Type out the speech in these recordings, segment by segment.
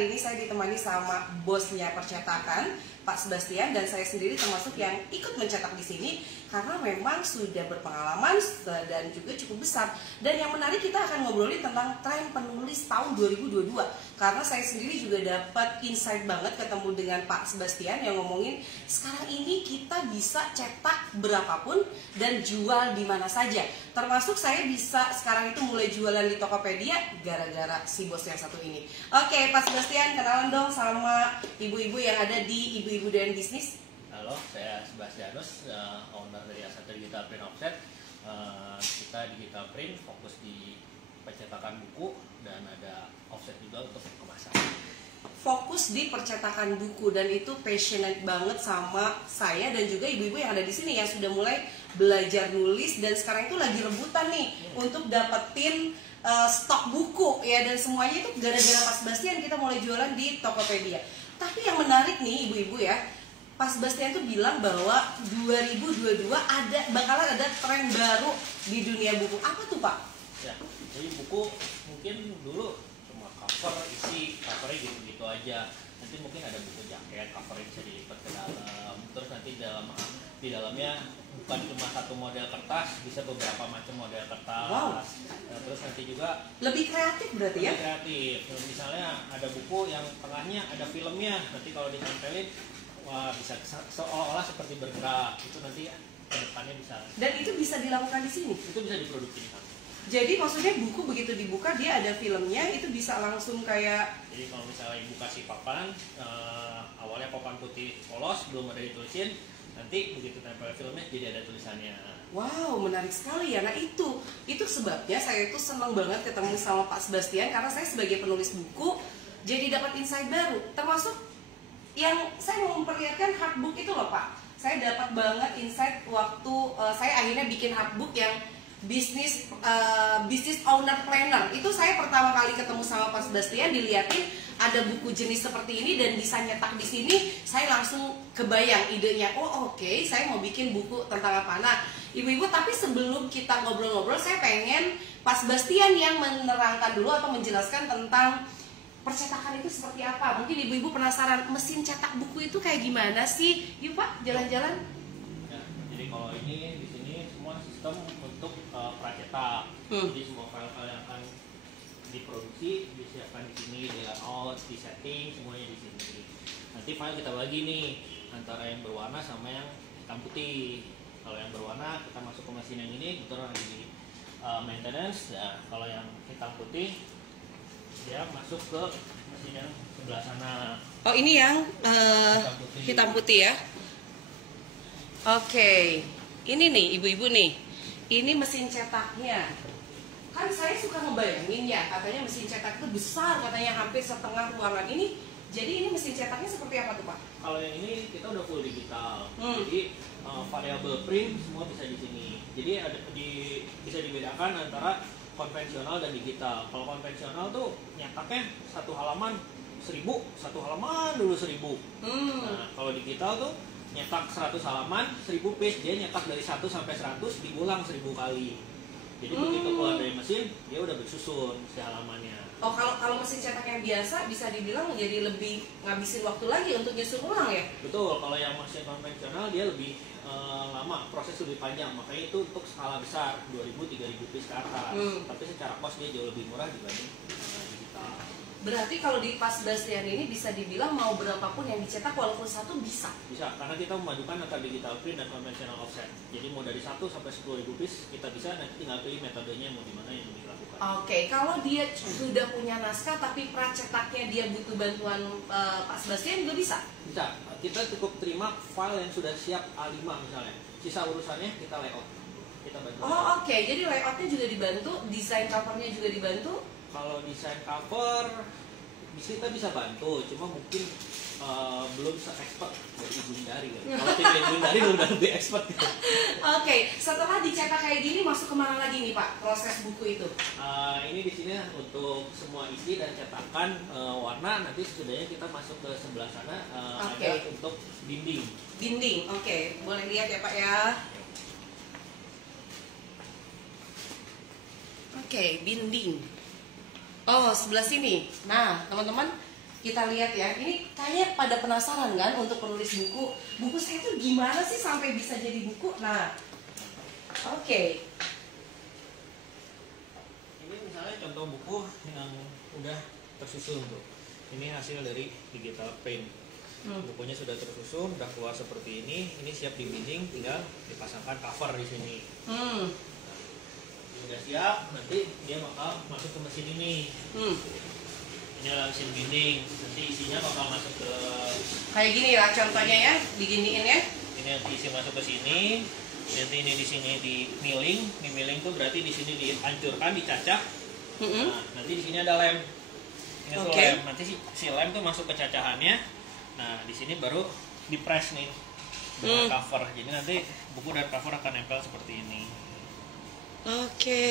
hari ini saya ditemani sama bosnya percetakan, Pak Sebastian, dan saya sendiri termasuk yang ikut mencetak di sini karena memang sudah berpengalaman dan juga cukup besar. Dan yang menarik, kita akan ngobrolin tentang tren penulis tahun 2022 karena saya sendiri juga dapat insight banget ketemu dengan Pak Sebastian yang ngomongin sekarang ini kita bisa cetak berapapun dan jual di mana saja. Termasuk saya bisa sekarang itu mulai jualan di Tokopedia gara-gara si bos yang satu ini. Oke, Pak Sebastian, kenalan dong sama ibu-ibu yang ada di Ibu-Ibu dan Bisnis. Halo, saya Sebastianus, owner dari Asset Digital Print Offset. Kita Digital Print fokus di percetakan buku dan ada offset juga untuk kemasan. Fokus di percetakan buku dan itu passionate banget sama saya dan juga ibu-ibu yang ada di sini yang sudah mulai belajar nulis dan sekarang itu lagi rebutan nih untuk dapetin stok buku ya, dan semuanya itu gara-gara Pak Sebastian kita mulai jualan di Tokopedia. Tapi yang menarik nih ibu-ibu ya, Pak Sebastian tuh bilang bahwa 2022 bakalan ada tren baru di dunia buku. Apa tuh Pak? Ya, jadi buku mungkin dulu cuma cover isi, covernya gitu-gitu aja. Nanti mungkin ada buku jaket, covernya bisa dilipat ke dalam. Terus nanti di dalamnya bukan cuma satu model kertas, bisa beberapa macam model kertas. Wow. Nah, terus nanti juga Lebih kreatif berarti ya? lebih kreatif. Misalnya ada buku yang tengahnya ada filmnya, nanti kalau ditempelin wah bisa seolah-olah seperti bergerak. Itu nanti ke depannya bisa. Dan itu bisa dilakukan di sini. Itu bisa diproduksi. Jadi maksudnya buku begitu dibuka dia ada filmnya, itu bisa langsung kayak. Jadi kalau misalnya ibu kasih papan, awalnya papan putih polos belum ada ditulisin, nanti begitu tempel filmnya jadi ada tulisannya. Wow, menarik sekali ya. Nah itu sebabnya saya itu senang banget ketemu sama Pak Sebastian karena saya sebagai penulis buku jadi dapat insight baru. Termasuk yang saya mau memperlihatkan hardbook itu loh Pak. Saya dapat banget insight waktu saya akhirnya bikin hardbook yang bisnis owner planner. Itu saya pertama kali ketemu sama Pak Sebastian, dilihatin ada buku jenis seperti ini dan bisa nyetak di sini, saya langsung kebayang idenya. Oh oke, saya mau bikin buku tentang apa. Nah ibu-ibu, tapi sebelum kita ngobrol-ngobrol, saya pengen Pak Sebastian yang menerangkan dulu atau menjelaskan tentang percetakan itu seperti apa. Mungkin ibu-ibu penasaran mesin cetak buku itu kayak gimana sih? Yuk Pak, jalan-jalan. Ya, jadi kalau ini di sini semua sistem untuk pracetak. Jadi semua file-file yang akan diproduksi disiapkan di sini, di layout, di setting, semuanya di sini. Nanti file kita bagi nih antara yang berwarna sama yang hitam putih. Kalau yang berwarna kita masuk ke mesin yang ini, kita lagi di maintenance. Nah, kalau yang hitam putih dia masuk ke mesin yang sebelah sana. Oh ini yang hitam putih ya? Oke, ini nih ibu-ibu nih, ini mesin cetaknya. Kan saya suka ngebayangin ya, katanya mesin cetak itu besar, katanya hampir setengah ruangan ini. Jadi ini mesin cetaknya seperti apa tuh Pak? Kalau yang ini kita udah full digital, jadi variable print semua bisa di sini. Jadi bisa dibedakan antara konvensional dan digital. Kalau konvensional tuh nyetaknya satu halaman 1000, satu halaman dulu 1000. Nah kalau digital tuh nyetak 100 halaman 1000 page, dia nyetak dari 1 sampai 100 diulang 1000 kali. Jadi begitu keluar dari mesin dia udah bersusun si halamannya. Oh kalau mesin cetak yang biasa bisa dibilang jadi lebih ngabisin waktu lagi untuk nyusun ulang ya? Betul, kalau yang mesin konvensional dia lebih lama, proses lebih panjang, makanya itu untuk skala besar 2000-3000 piece ke atas. Tapi secara cost dia jauh lebih murah dibanding digital. Berarti kalau di Pak Sebastian ini bisa dibilang mau berapapun yang dicetak walaupun satu bisa? Bisa, karena kita memadukan antara digital print dan konvensional offset. Jadi mau dari 1 sampai 10.000 piece kita bisa, nanti tinggal pilih metodenya mau di mana yang dilakukan. Oke, kalau dia sudah punya naskah tapi pracetaknya dia butuh bantuan Pak Sebastian juga bisa? Bisa, kita cukup terima file yang sudah siap A5 misalnya. Sisa urusannya kita layout. Kita bantu. Oh oke, jadi layoutnya juga dibantu, desain covernya juga dibantu? Kalau desain cover kita bisa bantu, cuma mungkin belum se-expert dari Ibu Indari kan. Kalau tim Ibu Indari udah lebih expert gitu. Oke, setelah dicetak kayak gini masuk kemana lagi nih Pak proses buku itu? Ini di sini untuk semua isi dan cetakan warna, nanti sesudahnya kita masuk ke sebelah sana ada untuk dinding. Dinding, oke, boleh lihat ya Pak ya. Oke, dinding. Oh, sebelah sini. Nah, teman-teman, kita lihat ya. Ini kayaknya pada penasaran kan untuk penulis buku. Buku saya itu gimana sih sampai bisa jadi buku? Nah, oke. Ini misalnya contoh buku yang udah tersusun tuh. Ini hasil dari digital print. Bukunya sudah tersusun, udah keluar seperti ini. Ini siap di binding, tinggal dipasangkan cover di sini. Nah, udah siap, nanti dia bakal masuk ke mesin ini. Ini adalah mesin binding. Nanti isinya bakal masuk ke Kayak gini lah contohnya ya, diginiin ya. ini nanti isi masuk ke sini. Nanti ini di sini di milling tuh berarti di sini dihancurkan, dicacah. Nah, nanti di sini ada lem. Ini tuh lem. Nanti si lem tuh masuk ke cacahannya. Nah, di sini baru di-press nih dengan cover. Jadi nanti buku dan cover akan nempel seperti ini. Oke.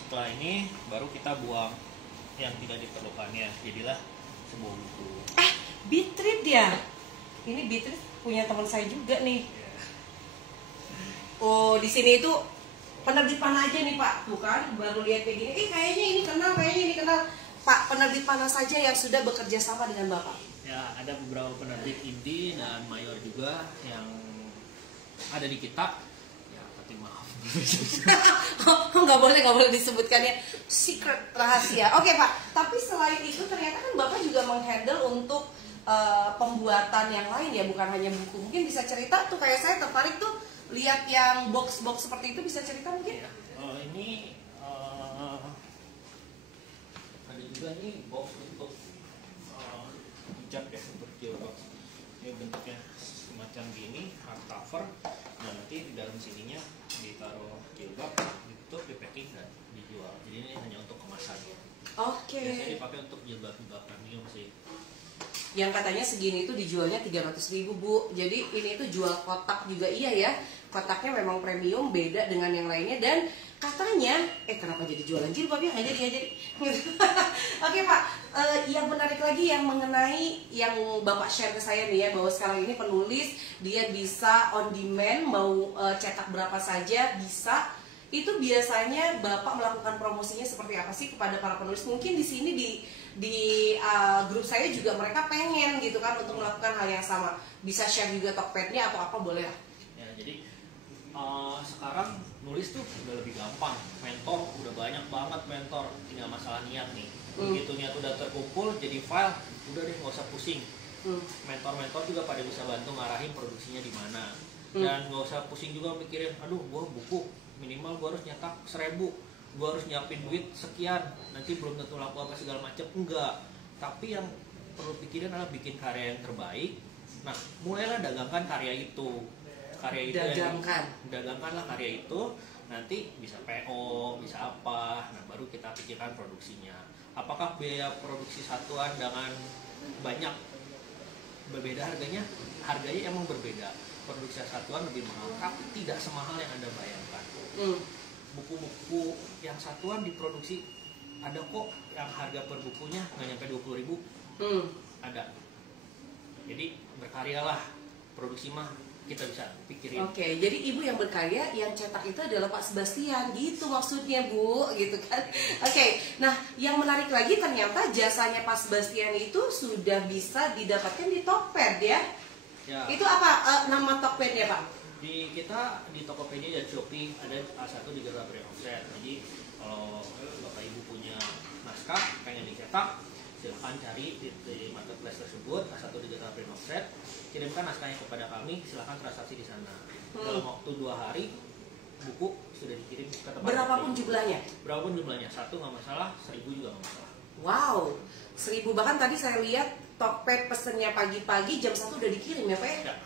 Setelah ini baru kita buang yang tidak diperlukannya. Jadilah sebuah buku. Bitread ya. Ini Bitread punya teman saya juga nih. Oh, di sini itu penerbit mana aja nih Pak? Bukan baru lihat kayak gini. Kayaknya ini kenal, kayaknya ini kenal. Pak, penerbit mana saja yang sudah bekerja sama dengan Bapak? Ya, ada beberapa penerbit indie dan mayor juga yang ada di kita. Ya, tapi maaf. nggak boleh disebutkan ya, secret rahasia. Oke Pak, tapi selain itu ternyata kan Bapak juga menghandle untuk pembuatan yang lain ya, bukan hanya buku. Mungkin bisa cerita tuh, kayak saya tertarik tuh lihat yang box-box seperti itu, bisa cerita mungkin? Ya, ini ada juga nih box untuk hijab ya, untuk jilbab. Ini bentuknya semacam gini, hardcover. Nah, nanti di dalam sininya ditaruh jilbab, ditutup, di packing dan dijual. Jadi ini hanya untuk kemasan. Oke. Biasanya dipakai untuk jilbab-jilbab premium sih. Yang katanya segini itu dijualnya 300.000 Bu. Jadi ini tuh jual kotak juga iya ya. Kotaknya memang premium, beda dengan yang lainnya. Dan katanya, kenapa jadi jualan jilbab ya? Nggak jadi. Oke Pak, yang menarik lagi yang mengenai yang Bapak share ke saya nih ya, bahwa sekarang ini penulis dia bisa on demand, mau cetak berapa saja bisa. Itu biasanya Bapak melakukan promosinya seperti apa sih kepada para penulis? Mungkin di sini di grup saya juga mereka pengen gitu kan untuk melakukan hal yang sama. Bisa share juga Tokped-nya atau apa, boleh lah. Ya, jadi sekarang nulis tuh udah lebih gampang. Mentor udah banyak banget, mentor, tinggal masalah niat nih. Begitu niat udah terkumpul jadi file, udah deh nggak usah pusing. Mentor-mentor juga pada bisa bantu ngarahin produksinya di mana. Dan nggak usah pusing juga mikirin, aduh gua buku minimal gua harus nyetak 1000, gua harus nyiapin duit sekian, nanti belum tentu laku apa segala macam. Enggak, tapi yang perlu pikirin adalah bikin karya yang terbaik. Nah, mulailah dagangkan karya itu. Karya itu dagangkanlah karya itu, nanti bisa PO, bisa apa. Nah, baru kita pikirkan produksinya. Apakah biaya produksi satuan dengan banyak berbeda harganya? Harganya emang berbeda. Produksi satuan lebih mahal, tapi tidak semahal yang Anda bayangkan. Buku-buku yang satuan diproduksi ada kok yang harga per bukunya nggak nyampe 20.000. Ada. Jadi berkaryalah, produksi mah kita bisa pikirin. Oke, jadi ibu yang berkarya, yang cetak itu adalah Pak Sebastian, gitu maksudnya Bu, gitu kan? Oke, nah yang menarik lagi ternyata jasanya Pak Sebastian itu sudah bisa didapatkan di Tokped ya? Ya. Itu apa nama Tokpednya Pak? Di kita di Tokopedia dan Shopee ada A1 di Garuda Brand Offset. Jadi kalau Bapak Ibu punya naskah pengen dicetak, silahkan cari di marketplace tersebut A1 di Garuda Brand Offset, kirimkan naskahnya kepada kami, silahkan transaksi di sana. Dalam waktu 2 hari buku sudah dikirim ke tempat. Berapapun jumlahnya? Berapapun jumlahnya, 1 nggak masalah, 1000 juga nggak masalah. Wow, 1000, bahkan tadi saya lihat Tokped pesennya pagi-pagi jam 1 udah dikirim ya Pak ya? Ya.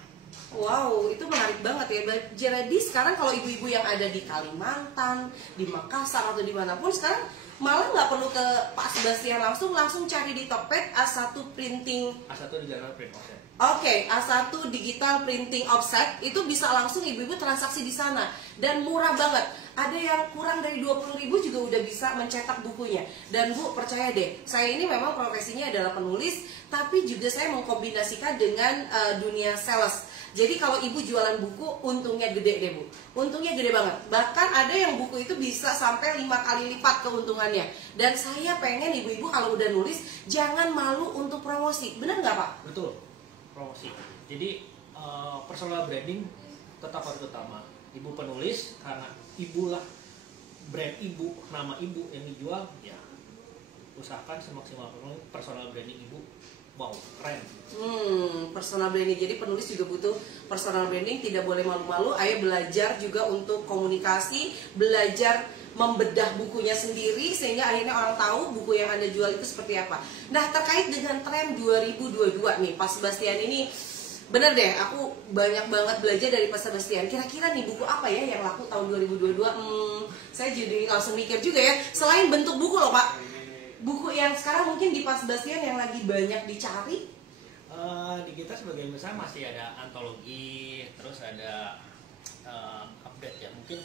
Wow, itu menarik banget ya. Jadi sekarang kalau ibu-ibu yang ada di Kalimantan, di Makassar atau dimanapun, sekarang malah nggak perlu ke Pak Sebastian langsung cari di Tokped A1 printing. A1 digital print offset. Oke, A1 digital printing offset itu bisa langsung ibu-ibu transaksi di sana dan murah banget. Ada yang kurang dari 20.000 juga udah bisa mencetak bukunya. Dan Bu, percaya deh, saya ini memang profesinya adalah penulis, tapi juga saya mengkombinasikan dengan dunia sales. Jadi kalau ibu jualan buku, untungnya gede deh bu. Untungnya gede banget. Bahkan ada yang buku itu bisa sampai 5 kali lipat keuntungannya. Dan saya pengen ibu-ibu kalau udah nulis, jangan malu untuk promosi. Bener nggak Pak? Betul, promosi. Jadi personal branding tetap harus utama. Ibu penulis, karena ibulah brand ibu, nama ibu yang dijual, ya usahakan semaksimal mungkin personal branding ibu. Wow, keren. Personal branding. Jadi penulis juga butuh personal branding, tidak boleh malu-malu. Ayo belajar juga untuk komunikasi, belajar membedah bukunya sendiri sehingga akhirnya orang tahu buku yang Anda jual itu seperti apa. Nah, terkait dengan tren 2022 nih, Pak Sebastian ini bener deh, aku banyak banget belajar dari Pak Sebastian. Kira-kira nih buku apa ya yang laku tahun 2022? Saya jadi langsung mikir juga ya. Selain bentuk buku loh Pak, buku yang sekarang mungkin di Pak Sebastian yang lagi banyak dicari? Di kita sebagai besar masih ada antologi, terus ada update ya. Mungkin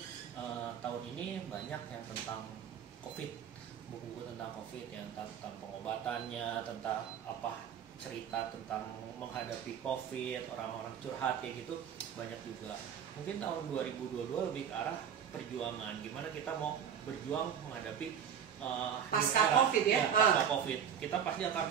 tahun ini banyak yang tentang COVID, buku-buku tentang COVID, yang tentang pengobatannya, tentang apa, cerita tentang menghadapi COVID, orang-orang curhat kayak gitu banyak juga. Mungkin tahun 2022 lebih ke arah perjuangan, gimana kita mau berjuang menghadapi pasca COVID ya? Pasca COVID. Kita pasti akan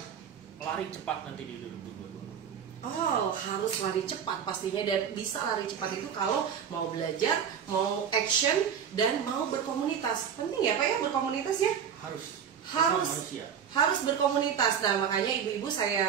lari cepat nanti di 2022. Oh, harus lari cepat pastinya, dan bisa lari cepat itu kalau mau belajar, mau action, dan mau berkomunitas. Penting ya Pak ya berkomunitas ya? Harus berkomunitas. Nah makanya ibu-ibu saya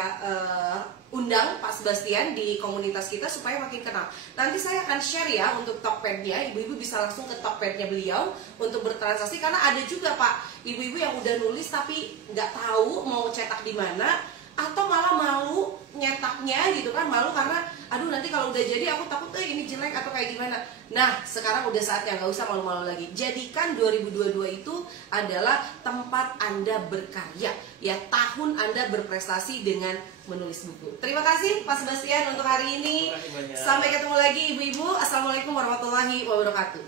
undang Pak Sebastian di komunitas kita supaya makin kenal. Nanti saya akan share ya untuk Tokped-nya. Ibu-ibu bisa langsung ke Tokped-nya beliau untuk bertransaksi, karena ada juga Pak ibu-ibu yang udah nulis tapi nggak tahu mau cetak di mana, atau malah malu nyetaknya gitu kan, malu karena aduh nanti kalau udah jadi aku takut ini jelek atau kayak gimana. Nah sekarang udah saatnya, nggak usah malu-malu lagi. Jadikan 2022 itu adalah tempat Anda berkarya ya, tahun Anda berprestasi dengan menulis buku. Terima kasih Pak Sebastian untuk hari ini. Sampai ketemu lagi ibu-ibu. Assalamualaikum warahmatullahi wabarakatuh.